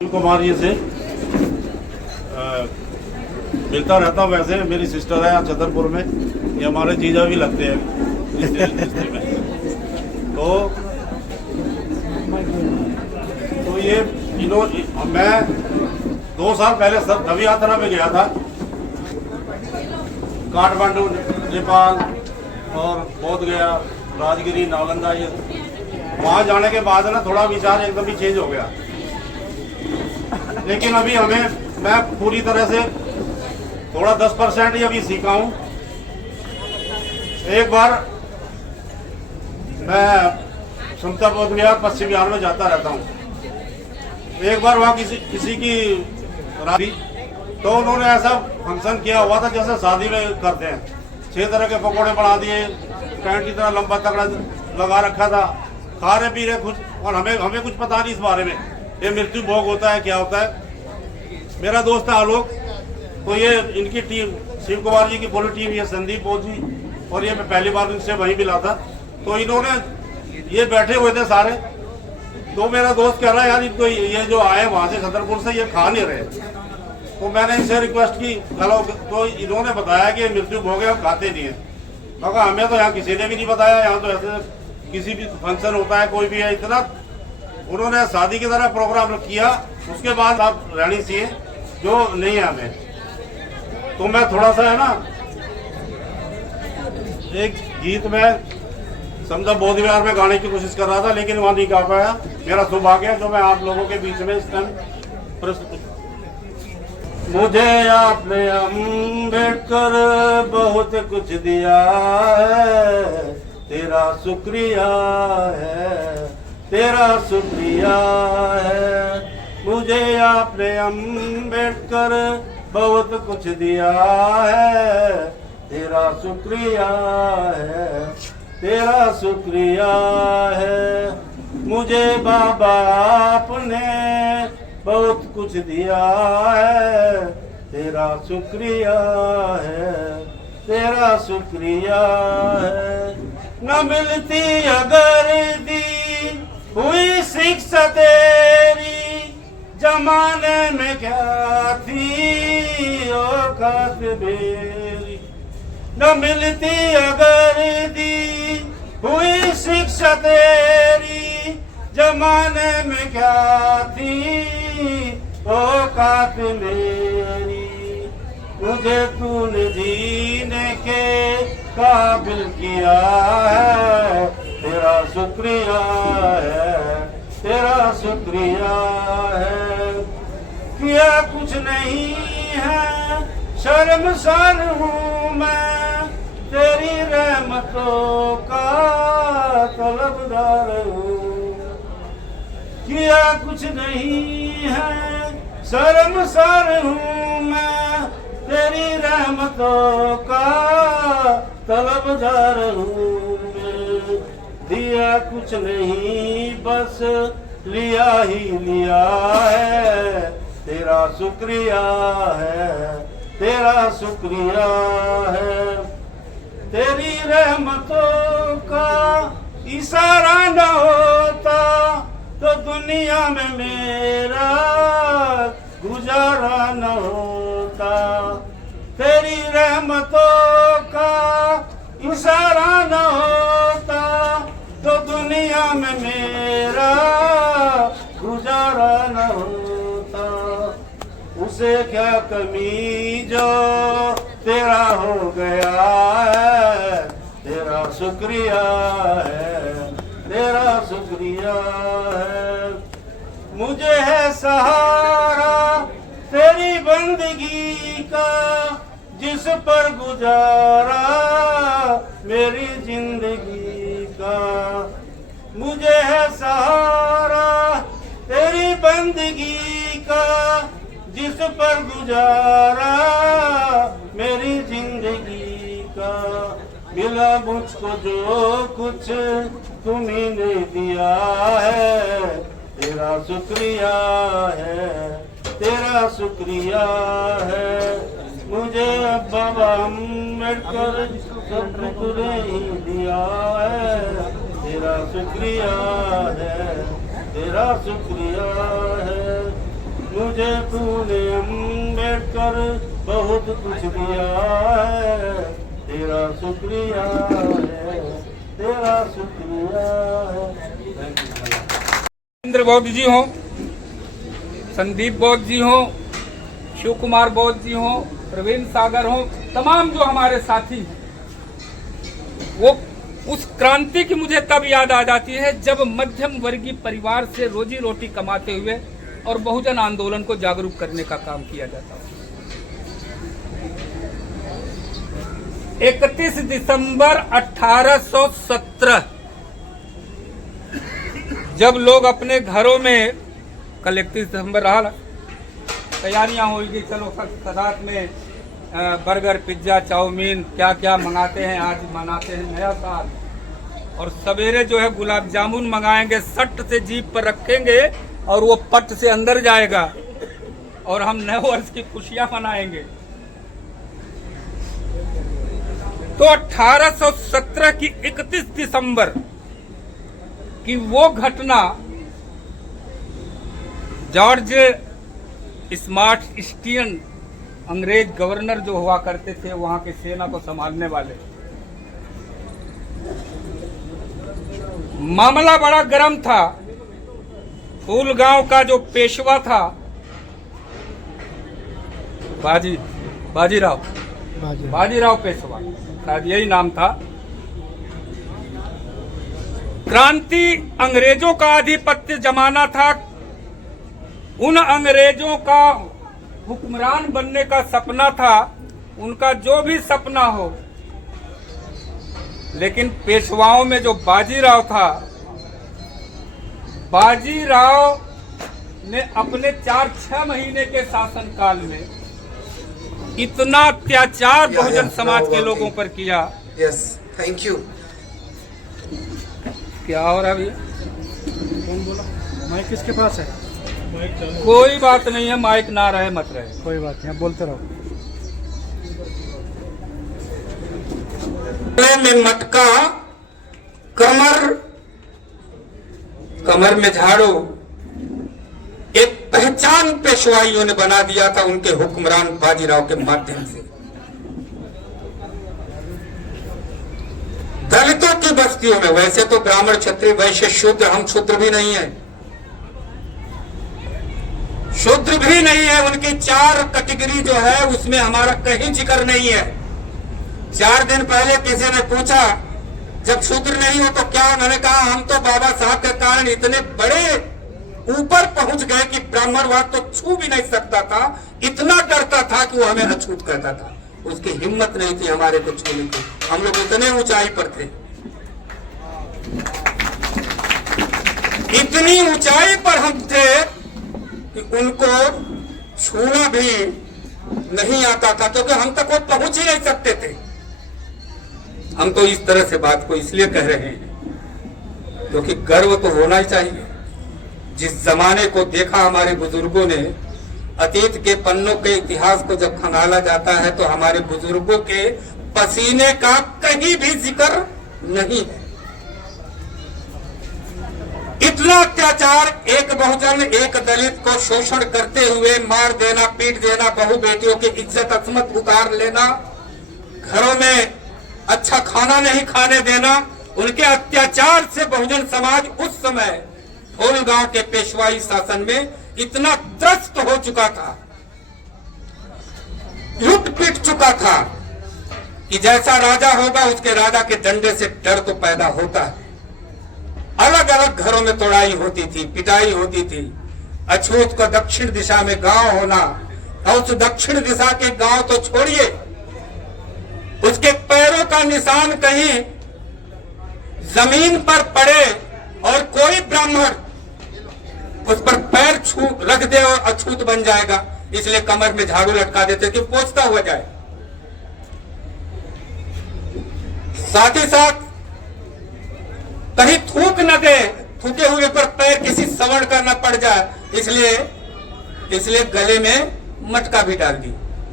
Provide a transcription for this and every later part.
कुमार जी से मिलता रहता हूँ। वैसे मेरी सिस्टर है छतरपुर में, ये हमारे जीजा भी लगते हैं रिश्ते में। तो ये मैं 2 साल पहले सब नवी यात्रा में गया था, काठमांडू, नेपाल और बोध गया, राजगिरी, नालंदा। ये वहाँ जाने के बाद ना थोड़ा विचार एकदम ही चेंज हो गया। लेकिन अभी मैं पूरी तरह से थोड़ा 10% ही अभी सीखा हूँ। एक बार मैं समता बोध विहार पश्चिम बिहार में जाता रहता हूँ। एक बार वहाँ किसी की रात, तो उन्होंने ऐसा फंक्शन किया हुआ था जैसे शादी में करते हैं। 6 तरह के पकौड़े बना दिए, टेंट की तरह लंबा तगड़ा लगा रखा था, खा रहे पी रहे कुछ, और हमें कुछ पता नहीं इस बारे में, ये मृत्यु भोग होता है क्या होता है। मेरा दोस्त है आलोक, तो ये इनकी टीम, शिव कुमार जी की पूरी टीम, ये संदीप बोध जी, और ये मैं पहली बार इनसे वहीं मिला था। तो इन्होंने, ये बैठे हुए थे सारे, तो मेरा दोस्त कह रहा है यार इनको ये जो आए वहां से छतरपुर से, ये खा नहीं रहे। तो मैंने इनसे रिक्वेस्ट की, हेलो, तो इन्होंने बताया कि मृत्यु भोग है, हम खाते नहीं है। मगर हमें तो यहाँ किसी ने भी नहीं बताया, यहाँ तो ऐसे किसी भी फंक्शन होता है, कोई भी है, इतना उन्होंने शादी की तरह प्रोग्राम किया। उसके बाद आप रहनी चाहिए जो नहीं है हमें। तो मैं थोड़ा सा है ना, एक गीत में समझा बोध विहार में गाने की कोशिश कर रहा था, लेकिन वहां नहीं गा पाया। मेरा सौभाग्य है जो मैं आप लोगों के बीच में इस टाइम मुझे आपने अम्बेडकर बहुत कुछ दिया है, तेरा शुक्रिया है, तेरा शुक्रिया है। मुझे आपने अम्बेडकर बहुत कुछ दिया है, तेरा शुक्रिया है, तेरा शुक्रिया है। मुझे बाबा आपने बहुत कुछ दिया है, तेरा शुक्रिया है, तेरा शुक्रिया है। न मिलती अगर दी हुई शिक्षा तेरी, जमाने में क्या थी औकात मेरी। न मिलती अगर दी हुई शिक्षा तेरी, जमाने में क्या थी औकात मेरी। मुझे तूने जीने के काबिल किया है, तेरा शुक्रिया है, तेरा शुक्रिया है। किया कुछ नहीं है, शर्मसार हूँ मैं, तेरी रहमतों का तलबदार हूँ। किया कुछ नहीं है, शर्मसार हूँ मैं, तेरी रहमतों का तलबदार हूँ। दिया कुछ नहीं, बस लिया ही लिया है, तेरा शुक्रिया है, तेरा शुक्रिया है। तेरी रहमतों का इशारा न होता तो दुनिया में मेरा गुजारा न होता। तेरी रहमतों का इशारा न होता तो दुनिया में मेरा गुजारा न होता। उसे क्या कमी जो तेरा हो गया है, तेरा शुक्रिया है, तेरा शुक्रिया है। मुझे है सहारा तेरी बंदगी का, जिस पर गुजारा मेरी जिंदगी का। मुझे है सहारा तेरी बंदगी का, जिस पर गुजारा मेरी जिंदगी का। मिला मुझको जो कुछ तुम्ही ने दिया है, तेरा शुक्रिया है, तेरा शुक्रिया है। मुझे बाबा अम्बेडकर सब कुछ ही दिया है, तेरा शुक्रिया है, तेरा शुक्रिया है। मुझे तूने अम्बेडकर बहुत कुछ दिया है, तेरा शुक्रिया है, तेरा शुक्रिया है। इंद्र बौद्ध जी हो, संदीप बौद्ध जी हो, शिव कुमार बौद्ध जी हो, प्रवीण सागर हो, तमाम जो हमारे साथी हैं, वो उस क्रांति की मुझे तब याद आ जाती है जब मध्यम वर्गीय परिवार से रोजी रोटी कमाते हुए और बहुजन आंदोलन को जागरूक करने का काम किया जाता है। 31 दिसंबर 1817 जब लोग अपने घरों में, कल 31 दिसंबर रहा, तैयारियां होगी, चलो साथ में बर्गर, पिज्जा, चाउमीन क्या क्या मंगाते हैं, आज मनाते हैं नया साल। और सवेरे जो है गुलाब जामुन मंगाएंगे, सट से जीप पर रखेंगे और वो पट से अंदर जाएगा और हम नए वर्ष की खुशियां मनाएंगे। तो 1817 की 31 दिसंबर की वो घटना, जॉर्ज स्मार्ट स्टीयन अंग्रेज गवर्नर जो हुआ करते थे वहां की सेना को संभालने वाले, मामला बड़ा गर्म था। फूलगांव का जो पेशवा था बाजीराव पेशवा, शायद यही नाम था। क्रांति अंग्रेजों का आधिपत्य जमाना था, उन अंग्रेजों का हुक्मरान बनने का सपना था, उनका जो भी सपना हो, लेकिन पेशवाओं में जो बाजीराव था, बाजीराव ने अपने 4-6 महीने के शासनकाल में इतना अत्याचार बहुजन समाज के लोगों पर किया। Yes, thank you. क्या हो रहा भैया? कौन बोला? माइक किसके पास है? कोई बात नहीं है, माइक ना रहे मत रहे, कोई बात नहीं, आप बोलते रहो। में मटका, कमर में झाड़ू, एक पहचान पेशवाइयों ने बना दिया था उनके हुक्मरान बाजीराव के माध्यम से। दलितों की बस्तियों में, वैसे तो ब्राह्मण, क्षत्रिय, वैश्य, शूद्र, हम शूद्र भी नहीं है, शूद्र भी नहीं है, उनकी 4 कैटेगरी जो है उसमें हमारा कहीं जिक्र नहीं है। 4 दिन पहले किसी ने पूछा, जब शूद्र नहीं हो तो क्या? मैंने कहा हम तो बाबा साहब के कारण इतने बड़े ऊपर पहुंच गए कि ब्राह्मणवाद तो छू भी नहीं सकता था, इतना डरता था कि वो हमें अछूत कहता था, उसकी हिम्मत नहीं थी हमारे को छूने की। हम लोग इतने ऊंचाई पर थे, इतनी ऊंचाई पर हम थे कि उनको छूना भी नहीं आता था, क्योंकि हम तक वो पहुंच ही नहीं सकते थे। हम तो इस तरह से बात को इसलिए कह रहे हैं क्योंकि गर्व तो होना ही चाहिए। जिस जमाने को देखा हमारे बुजुर्गों ने, अतीत के पन्नों के इतिहास को जब खंगाला जाता है तो हमारे बुजुर्गों के पसीने का कहीं भी जिक्र नहीं है। इतना अत्याचार, एक बहुजन एक दलित को शोषण करते हुए मार देना, पीट देना, बहू बेटियों की इज्जत अजमत उतार लेना, घरों में अच्छा खाना नहीं खाने देना, उनके अत्याचार से बहुजन समाज उस समय फूलगांव के पेशवाई शासन में इतना त्रस्त हो चुका था, लुट पीट चुका था कि जैसा राजा होगा उसके राजा के डंडे से डर तो पैदा होता है। अलग अलग घरों में तोड़ाई होती थी, पिटाई होती थी। अछूत को दक्षिण दिशा में गांव होना, और उस दक्षिण दिशा के गांव तो छोड़िए, उसके पैरों का निशान कहीं जमीन पर पड़े और कोई ब्राह्मण उस पर पैर छू रख दे और अछूत बन जाएगा, इसलिए कमर में झाड़ू लटका देते कि पोंछता हुआ जाए। साथ ही साथ कहीं थूक न दे, थूके हुए पर पैर किसी सवर्ण का न पड़ जाए, इसलिए गले में मटका भी डाल दी।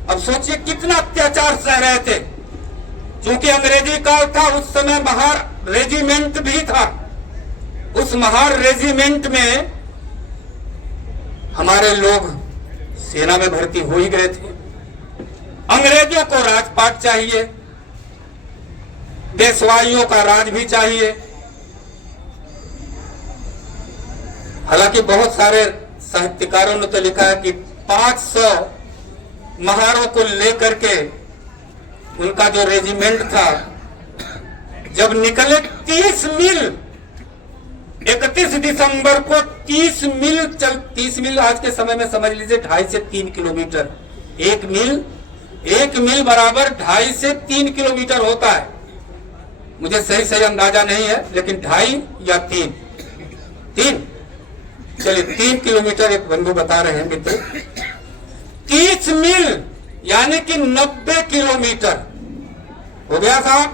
अब सोचिए कितना अत्याचार सह रहे थे। क्योंकि अंग्रेजी काल था, उस समय महार रेजिमेंट भी था। उस महार रेजिमेंट में हमारे लोग सेना में भर्ती हो ही गए थे। अंग्रेजों को राजपाट चाहिए, पेशवाइयों का राज भी चाहिए। हालांकि बहुत सारे साहित्यकारों ने तो लिखा है कि 500 महारों को लेकर के उनका जो रेजिमेंट था, जब निकले 30 मील, 31 दिसंबर को 30 मील आज के समय में समझ लीजिए 2.5 से 3 किलोमीटर। एक मील बराबर 2.5 से 3 किलोमीटर होता है। मुझे सही अंदाजा नहीं है, लेकिन 2.5 या 3 चलिए 3 किलोमीटर एक बंधु बता रहे हैं मित्र। 30 मील यानी कि 90 किलोमीटर हो गया साहब।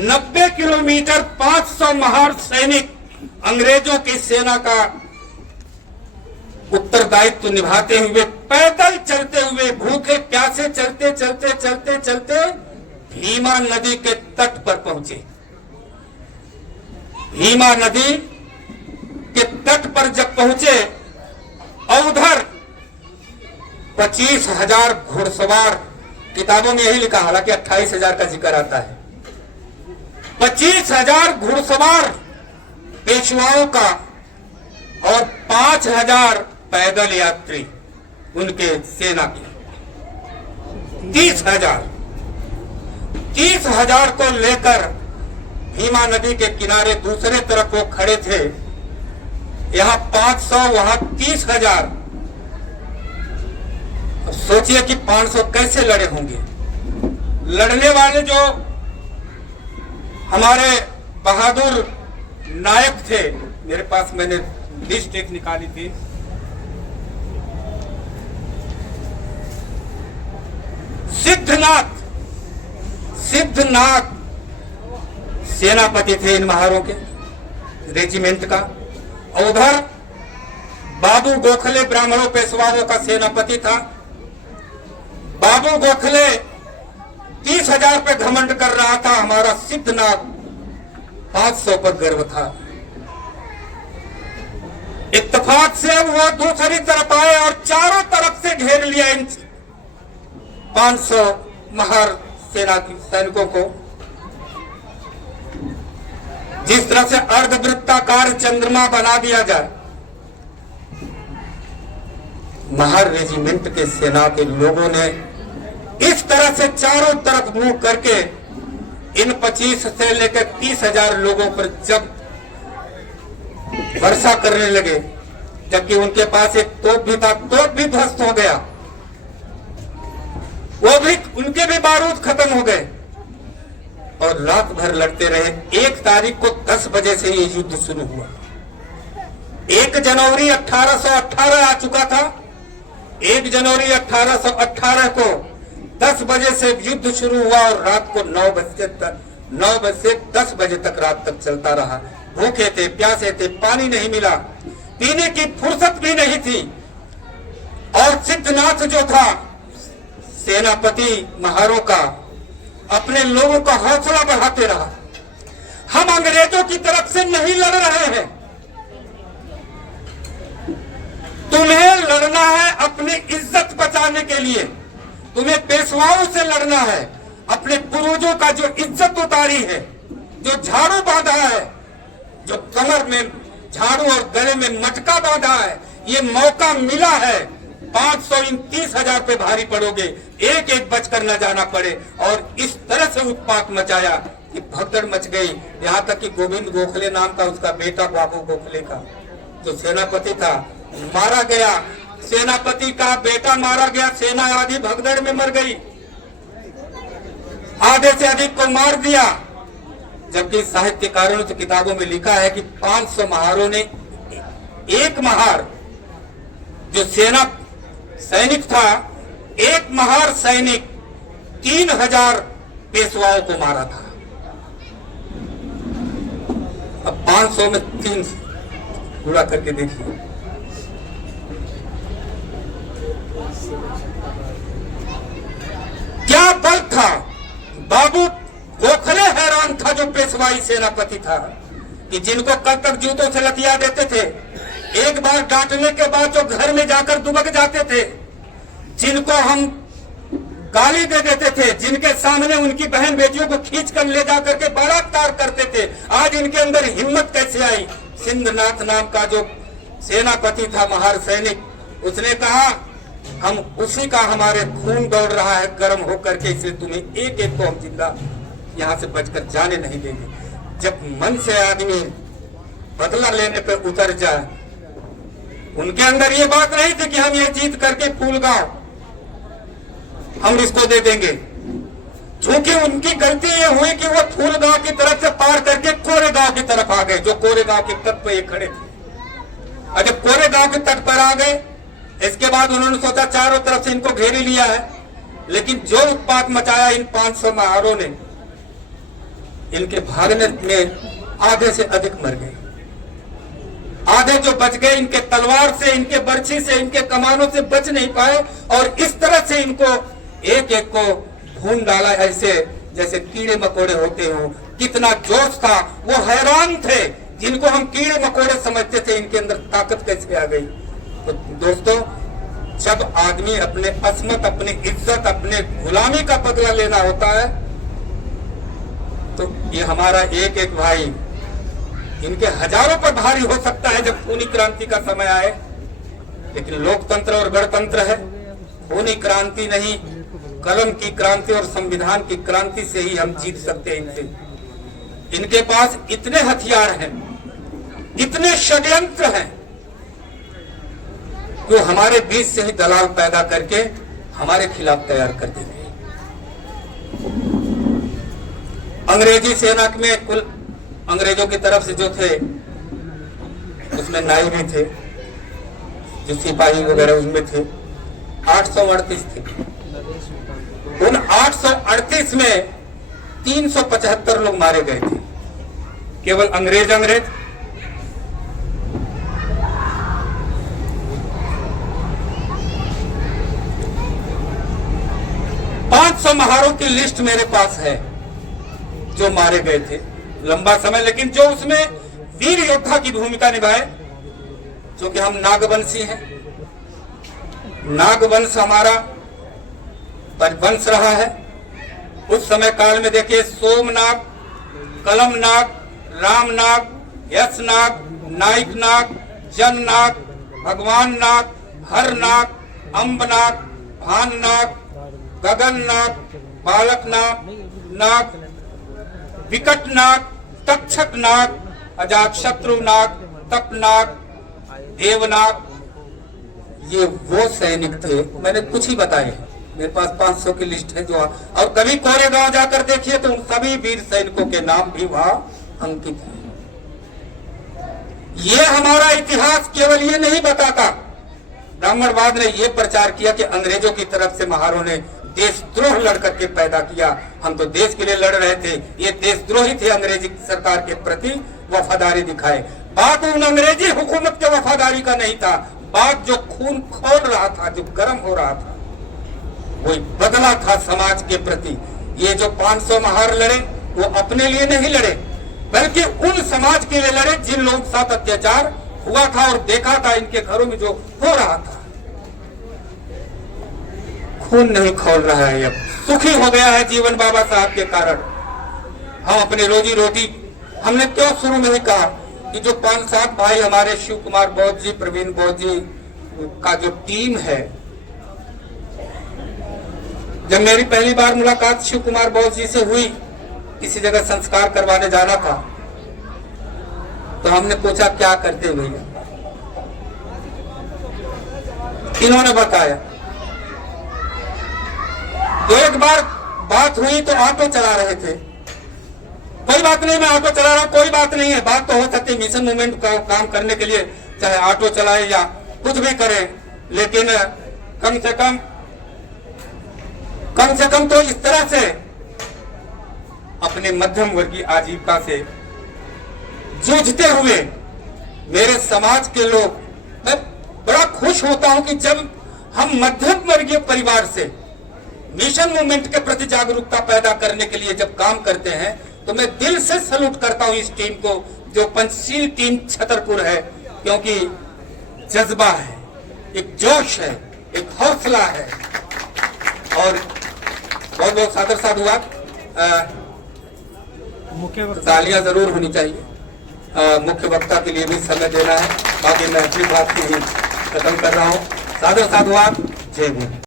90 किलोमीटर 500 महार सैनिक अंग्रेजों की सेना का उत्तरदायित्व निभाते हुए, पैदल चलते हुए, भूखे प्यासे चलते भीमा नदी के तट पर पहुंचे। भीमा नदी के तट पर जब पहुंचे और उधर 25,000 घुड़सवार, किताबों में यही लिखा, हालांकि 28,000 का जिक्र आता है, 25,000 घुड़सवार पेशवाओं का और 5,000 पैदल यात्री उनके सेना के। 30,000 को लेकर भीमा नदी के किनारे दूसरे तरफ वो खड़े थे। यहाँ 500, वहां 30,000। सोचिए कि 500 कैसे लड़े होंगे। लड़ने वाले जो हमारे बहादुर नायक थे, मेरे पास मैंने लिस्ट एक निकाली थी, सिद्धनाथ सेनापति थे इन महारों के रेजिमेंट का। और उधर बाबू गोखले ब्राह्मणों पेशवाओं का सेनापति था। बाबू गोखले 30,000 पे घमंड कर रहा था, हमारा सिद्धनाथ 500 पर गर्व था। इत्तेफाक से वो दूसरी तरफ आए और चारों तरफ से घेर लिया इन 500 महार सेना की सैनिकों को। जिस तरह से अर्धवृत्ताकार चंद्रमा बना दिया जाए, महार रेजिमेंट के सेना के लोगों ने इस तरह से चारों तरफ मुंह करके इन 25 से लेकर 30,000 लोगों पर जब वर्षा करने लगे, जबकि उनके पास एक तोप भी था, तोप भी ध्वस्त हो गया, वो भी, उनके भी बारूद खत्म हो गए और रात भर लड़ते रहे। 1 तारीख को 10 बजे से ये युद्ध शुरू हुआ। 1 जनवरी 1818 आ चुका था। 1 जनवरी 1818 को 10 बजे से युद्ध शुरू हुआ और रात को 9 बजे से 10 बजे तक रात तक चलता रहा। भूखे थे, प्यासे थे, पानी नहीं मिला, पीने की फुर्सत भी नहीं थी। और सिद्धनाथ जो था सेनापति महारों का, अपने लोगों का हौसला बढ़ाते रहा। हम अंग्रेजों की तरफ से नहीं लड़ रहे हैं, तुम्हें लड़ना है अपनी इज्जत बचाने के लिए। तुम्हें पेशवाओं से लड़ना है, अपने पूर्वजों का जो इज्जत उतारी है, जो झाड़ू बांधा है, जो कमर में झाड़ू और गले में मटका बांधा है, ये मौका मिला है। 500 इन 30,000 पे भारी पड़ोगे, एक एक बचकर न जाना पड़े। और इस तरह से उत्पात मचाया कि भगदड़ मच गई। यहाँ तक कि गोविंद गोखले नाम का उसका बेटा बाबू गोखले का जो सेनापति था मारा गया। सेनापति का बेटा मारा गया, सेना आधी भगदड़ में मर गई, आधे से अधिक को मार दिया। जबकि साहित्यकारों ने किताबों में लिखा है कि 500 महारों ने, एक महार जो सेना सैनिक था, एक महार सैनिक 3,000 पेशवाओं को मारा था। अब 500 में 3 पूरा करके देखिए। क्या बल था। बाबू गोखले हैरान था जो पेशवाई सेनापति था, कि जिनको कल तक जूतों से लतिया देते थे, एक बार डांटने के बाद जो घर में जाकर दुबक जाते थे, जिनको हम गाली दे देते थे, जिनके सामने उनकी बहन बेटियों को खींच कर ले जा करके बलात्कार करते थे, आज इनके अंदर हिम्मत कैसे आई? सिंधनाथ नाम का जो सेनापति था, महार सैनिक, उसने कहा हम उसी का हमारे खून दौड़ रहा है गर्म होकर के, इसलिए तुम्हें एक एक को हम जिंदा यहाँ से बचकर जाने नहीं देंगे। जब मन से आदमी बदला लेने पे उतर जाए, उनके अंदर ये बात नहीं थी कि हम ये जीत करके फूल गांव हम इसको दे देंगे। क्योंकि उनकी गलती ये हुई कि वो फूल गांव की तरफ से पार करके कोरे गांव की तरफ आ गए, जो कोरे गांव के तट पर ये खड़े थे। और जब कोरे गांव के तट पर आ गए, इसके बाद उन्होंने सोचा चारों तरफ से इनको घेर लिया है, लेकिन जो उत्पात मचाया इन 500 महारों ने, इनके भागने में आधे से अधिक मर गए। आधे जो बच गए, इनके तलवार से, इनके बर्छी से, इनके कमानों से बच नहीं पाए, और इस तरह से इनको एक एक को भून डाला, ऐसे जैसे कीड़े मकोड़े होते हो। कितना जोश था, वो हैरान थे। जिनको हम कीड़े मकोड़े समझते थे, इनके अंदर ताकत कैसे आ गई। तो दोस्तों, जब आदमी अपने असमत, अपनी इज्जत, अपने गुलामी का बदला लेना होता है, तो ये हमारा एक एक भाई, इनके हजारों पर भारी हो सकता है जब खूनी क्रांति का समय आए, लेकिन लोकतंत्र और गणतंत्र है। खूनी क्रांति नहीं, कलम की क्रांति और संविधान की क्रांति से ही हम जीत सकते हैं इनसे। इनके पास इतने हथियार हैं, इतने षड्यंत्र हैं, जो हमारे बीच से ही दलाल पैदा करके हमारे खिलाफ तैयार कर देंगे। अंग्रेजी सेना में कुल अंग्रेजों की तरफ से जो थे, उसमें नाई भी थे, जो सिपाही वगैरह उसमें थे, 838 थे। उन 838 में 375 लोग मारे गए थे, केवल अंग्रेज 500 महारों की लिस्ट मेरे पास है जो मारे गए थे। लंबा समय, लेकिन जो उसमें वीर योद्धा की भूमिका निभाए, जो कि हम नागवंशी हैं। नागवंश हमारा वंश रहा है। उस समय काल में देखिए, सोमनाग, कलमनाग, रामनाग, यशनाग, नाइक नाग, जननाग, भगवान नाग, हरनाग, अम्बनाग, भाननाग, गगननाग, बालकनाग, नाग, विकटनाग, तक्षकनाग, अजातशत्रुनाग, तपनाग, देवनाग। ये वो सैनिक थे, मैंने कुछ ही बताए हैं। मेरे पास 500 की लिस्ट है जो, और कभी कोरे गांव जाकर देखिए तो उन सभी वीर सैनिकों के नाम भी वहां अंकित हैं। ये हमारा इतिहास केवल ये नहीं बताता। ब्राह्मणवाद ने ये प्रचार किया कि अंग्रेजों की तरफ से महारों ने देशद्रोह लड़ करके पैदा किया, हम तो देश के लिए लड़ रहे थे। ये देशद्रोही थे, अंग्रेजी सरकार के प्रति वफादारी दिखाए। बात उन अंग्रेजी हुकूमत के वफादारी का नहीं था, बात जो खून खोल रहा था, जो गर्म हो रहा था, वही बदला था समाज के प्रति। ये जो 500 महार लड़े, वो अपने लिए नहीं लड़े, बल्कि उन समाज के लिए लड़े जिन लोगों के साथ अत्याचार हुआ था और देखा था इनके घरों में जो हो रहा था। खून नहीं खोल रहा है, अब सुखी हो गया है जीवन बाबा साहब के कारण। हम अपनी रोजी रोटी, हमने क्यों शुरू में ही कहा कि जो 5-7 भाई हमारे शिव कुमार बौद्ध जी, प्रवीण बौद्ध जी का जो टीम है, जब मेरी पहली बार मुलाकात शिव कुमार बौद्ध जी से हुई, किसी जगह संस्कार करवाने जाना था, तो हमने पूछा क्या करते भैया। इन्होंने बताया। तो एक बार बात हुई तो ऑटो चला रहे थे। कोई बात नहीं, मैं ऑटो चला रहा हूं, कोई बात नहीं है, बात तो हो सकती है। मिशन मूवमेंट का काम करने के लिए चाहे ऑटो चलाए या कुछ भी करे, लेकिन कम से कम तो इस तरह से अपने मध्यम वर्गीय आजीविका से जूझते हुए मेरे समाज के लोग, मैं बड़ा खुश होता हूं कि जब हम मध्यम वर्गीय परिवार से मिशन मूवमेंट के प्रति जागरूकता पैदा करने के लिए जब काम करते हैं, तो मैं दिल से सैल्यूट करता हूं इस टीम को, जो पंचशील टीम छतरपुर है, क्योंकि जज्बा है, एक जोश है, एक हौसला है। और बहुत बहुत सादर साधुवाद। मुख्य वक्ता तालियां जरूर होनी चाहिए। मुख्य वक्ता के लिए भी समय देना है। बाकी मैं अपनी बात ही खत्म कर रहा हूँ। सादर साधुवाद। जय भीम।